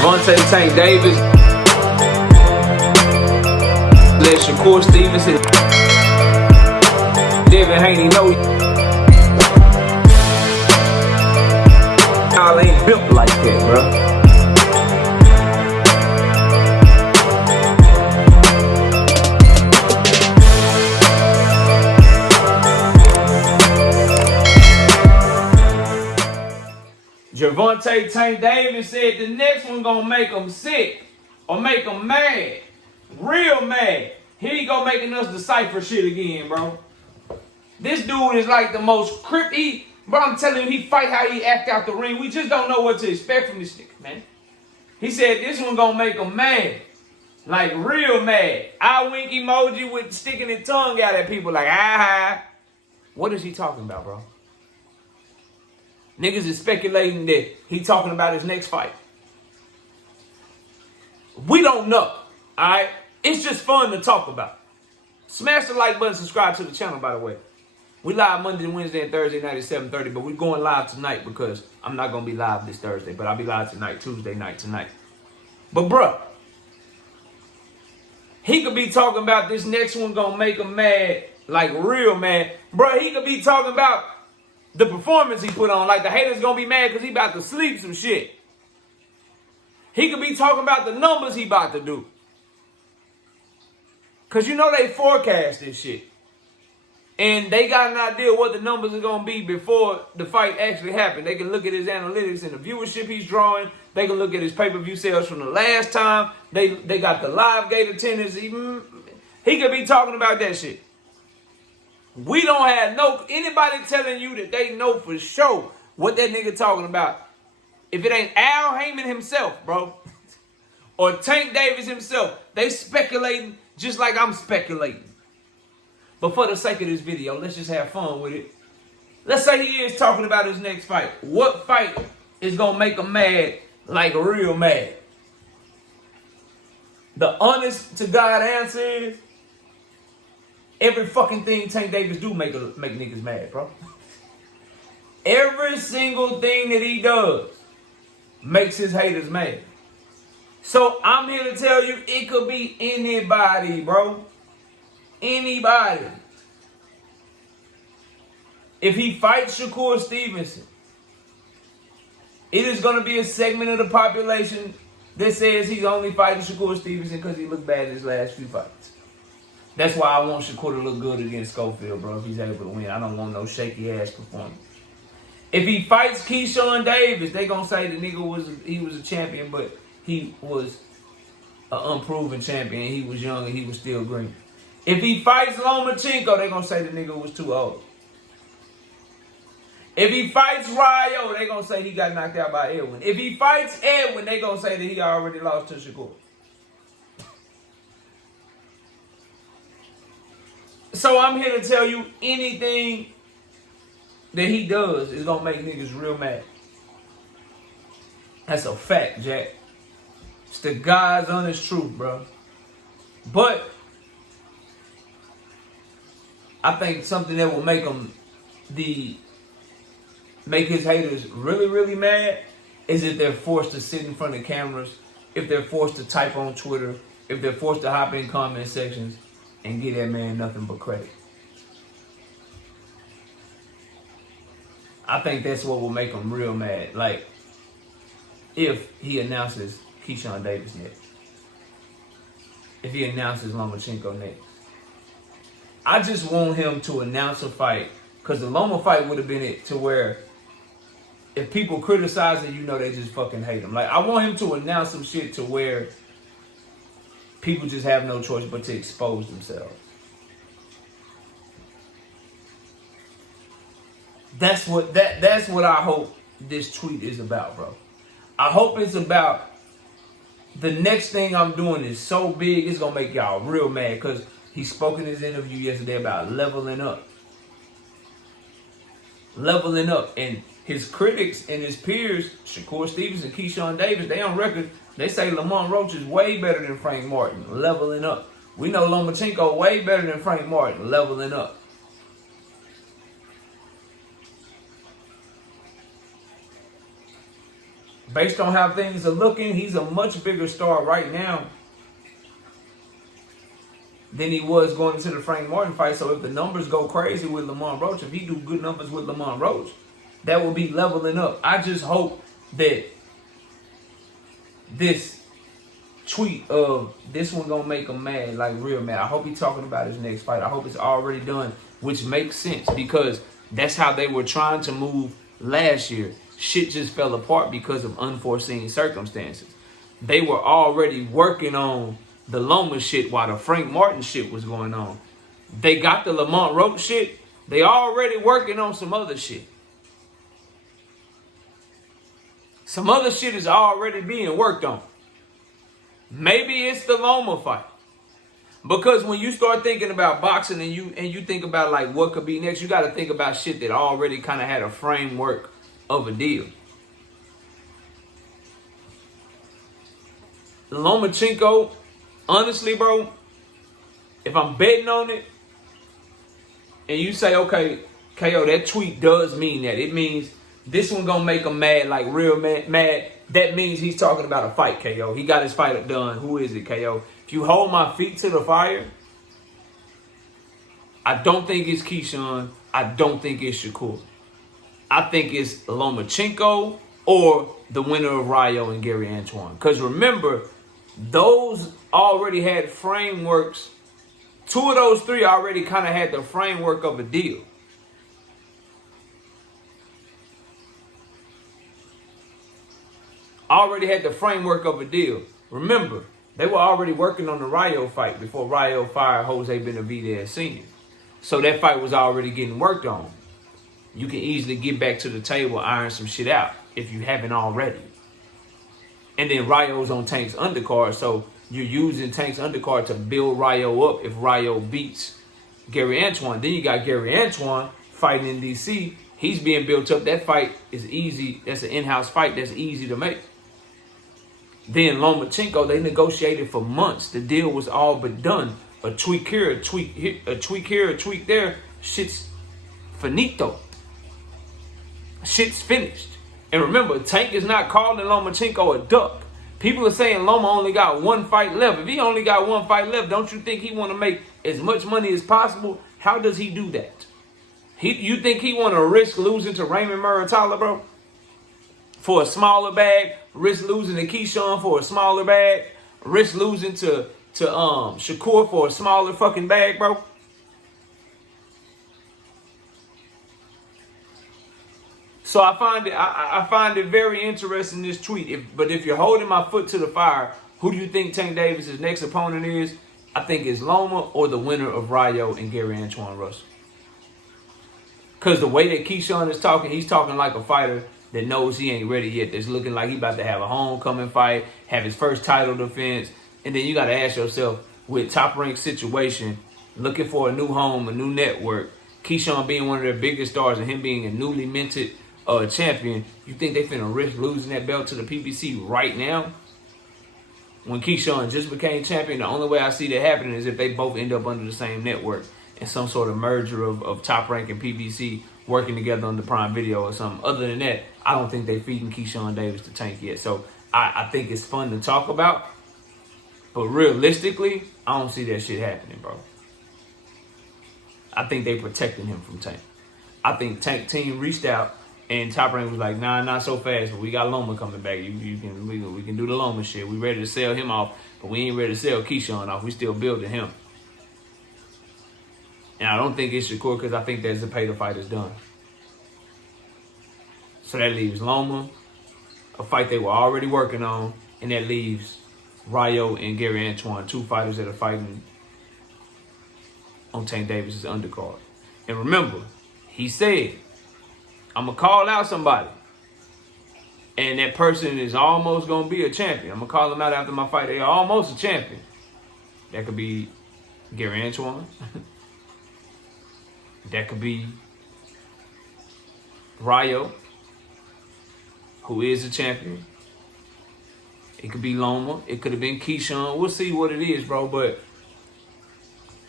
Gervonta Tank Davis. Let Shakur Stevenson. Devin Haney know y'all ain't built like that, bro. Gervonta Tank Davis said the next one gonna make him sick or make him mad, real mad. Here he go making us decipher shit again, bro. This dude is like the most cryptic. Bro, I'm telling you, he fight how he act out the ring. We just don't know what to expect from this nigga, man. He said this one gonna make him mad, like real mad. Eye wink emoji with sticking his tongue out at people like, ah. What is he talking about, bro? Niggas is speculating that he talking about his next fight. We don't know, all right? It's just fun to talk about. Smash the like button, subscribe to the channel, by the way. We live Monday, Wednesday, and Thursday night at 7:30, but we're going live tonight because I'm not going to be live this Thursday, but I'll be live tonight, Tuesday night tonight. But, bruh, he could be talking about this next one going to make him mad, like real mad. Bruh, he could be talking about the performance he put on, like the haters gonna be mad because he about to sleep some shit. He could be talking about the numbers he about to do. Because you know they forecast this shit. And they got an idea what the numbers are gonna be before the fight actually happened. They can look at his analytics and the viewership he's drawing. They can look at his pay-per-view sales from the last time. They got the live gate attendance. He could be talking about that shit. We don't have anybody telling you that they know for sure what that nigga talking about. If it ain't Al Heyman himself, bro, or Tank Davis himself, they speculating just like I'm speculating. But for the sake of this video, let's just have fun with it. Let's say he is talking about his next fight. What fight is gonna make him mad, like real mad? The honest to God answer is, every fucking thing Tank Davis do make niggas mad, bro. Every single thing that he does makes his haters mad. So I'm here to tell you, it could be anybody, bro. Anybody. If he fights Shakur Stevenson, it is going to be a segment of the population that says he's only fighting Shakur Stevenson because he looked bad in his last few fights. That's why I want Shakur to look good against Schofield, bro, if he's able to win. I don't want no shaky-ass performance. If he fights Keyshawn Davis, they going to say the nigga was a champion, but he was an unproven champion. He was young and he was still green. If he fights Lomachenko, they going to say the nigga was too old. If he fights Ryo, they going to say he got knocked out by Edwin. If he fights Edwin, they going to say that he already lost to Shakur. So I'm here to tell you, anything that he does is gonna make niggas real mad. That's a fact, Jack. It's the God's honest truth, bro. But I think something that will make make his haters really, really mad is if they're forced to sit in front of cameras, if they're forced to type on Twitter, if they're forced to hop in comment sections and give that man nothing but credit. I think that's what will make him real mad. Like, if he announces Keyshawn Davis next. If he announces Lomachenko next. I just want him to announce a fight. Because the Loma fight would have been it to where if people criticize it, you know they just fucking hate him. Like, I want him to announce some shit to where people just have no choice but to expose themselves. That's what I hope this tweet is about, bro. I hope it's about the next thing I'm doing is so big, it's gonna make y'all real mad. Because he spoke in his interview yesterday about leveling up. Leveling up. And his critics and his peers, Shakur Stevenson, Keyshawn Davis, they on record. They say Lamont Roach is way better than Frank Martin, leveling up. We know Lomachenko way better than Frank Martin, leveling up. Based on how things are looking, he's a much bigger star right now than he was going into the Frank Martin fight. So if the numbers go crazy with Lamont Roach, if he do good numbers with Lamont Roach, that will be leveling up. I just hope that this tweet of this one gonna make him mad, like real mad. I hope he's talking about his next fight. I hope it's already done, which makes sense because that's how they were trying to move last year. Shit just fell apart because of unforeseen circumstances. They were already working on the Loma shit while the Frank Martin shit was going on. They got the Lamont Roach shit. They already working on some other shit. Some other shit is already being worked on. Maybe it's the Loma fight. Because when you start thinking about boxing and you think about like what could be next, you got to think about shit that already kind of had a framework of a deal. Lomachenko, honestly, bro, if I'm betting on it, and you say, okay, KO, that tweet does mean that. It means this one gonna make him mad, like real mad. That means he's talking about a fight, KO. He got his fight done. Who is it, KO? If you hold my feet to the fire, I don't think it's Keyshawn. I don't think it's Shakur. I think it's Lomachenko or the winner of Rayo and Gary Antoine. Because remember, those already had frameworks. Two of those three already kind of had the framework of a deal. Already had the framework of a deal. Remember, they were already working on the Rayo fight before Rayo fired Jose Benavidez Sr. So that fight was already getting worked on. You can easily get back to the table, iron some shit out if you haven't already. And then Rayo's on Tank's undercard, so you're using Tank's undercard to build Rayo up if Rayo beats Gary Antoine. Then you got Gary Antoine fighting in DC. He's being built up. That fight is easy. That's an in-house fight that's easy to make. Then Lomachenko, they negotiated for months. The deal was all but done. A tweak here, a tweak here, a tweak there. Shit's finito. Shit's finished. And remember, Tank is not calling Lomachenko a duck. People are saying Loma only got one fight left. If he only got one fight left, don't you think he want to make as much money as possible? How does he do that? You think he want to risk losing to Raymond Muratalla, bro? For a smaller bag? Risk losing to Keyshawn for a smaller bag? Risk losing to Shakur for a smaller fucking bag, bro? So I find it very interesting, this tweet. But if you're holding my foot to the fire, who do you think Tank Davis' next opponent is? I think it's Loma or the winner of Rayo and Gary Antoine Russell. Because the way that Keyshawn is talking, he's talking like a fighter that knows he ain't ready yet. That's looking like he about to have a homecoming fight, have his first title defense. And then you got to ask yourself, with Top Rank situation, looking for a new home, a new network, Keyshawn being one of their biggest stars and him being a newly minted champion, you think they finna risk losing that belt to the PBC right now? When Keyshawn just became champion, the only way I see that happening is if they both end up under the same network and some sort of merger of Top Rank and PBC working together on the Prime Video or something. Other than that, I don't think they feeding Keyshawn Davis to Tank yet. So I think it's fun to talk about, but realistically, I don't see that shit happening, bro. I think they protecting him from Tank. I think Tank team reached out and Top Rank was like, nah, not so fast, but we got Loma coming back. We can do the Loma shit. We ready to sell him off, but we ain't ready to sell Keyshawn off. We still building him. And I don't think it's Shakur because I think that's the pay the fight is done. So that leaves Loma, a fight they were already working on, and that leaves Rayo and Gary Antoine, two fighters that are fighting on Tank Davis' undercard. And remember, he said, I'm going to call out somebody. And that person is almost going to be a champion. I'm going to call them out after my fight. They are almost a champion. That could be Gary Antoine. That could be Rayo, who is a champion. It could be Loma. It could have been Keyshawn. We'll see what it is, bro. But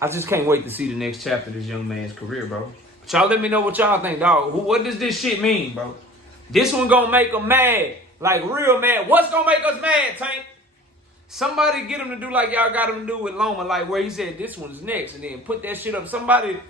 I just can't wait to see the next chapter of this young man's career, bro. But y'all let me know what y'all think, dog. What does this shit mean, bro? This one gonna make him mad Like, real mad. What's gonna make us mad, Tank? Somebody get him to do like y'all got him to do with Loma, like where he said this one's next, and then put that shit up. Somebody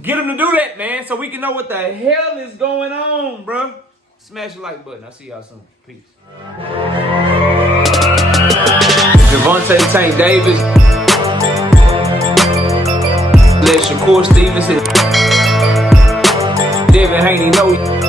get him to do that, man, so we can know what the hell is going on, bro. Smash the like button. I'll see y'all soon. Peace. Gervonta, Tank Davis, let Shakur Stevenson, Devin Haney know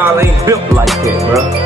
y'all ain't built like that, bro.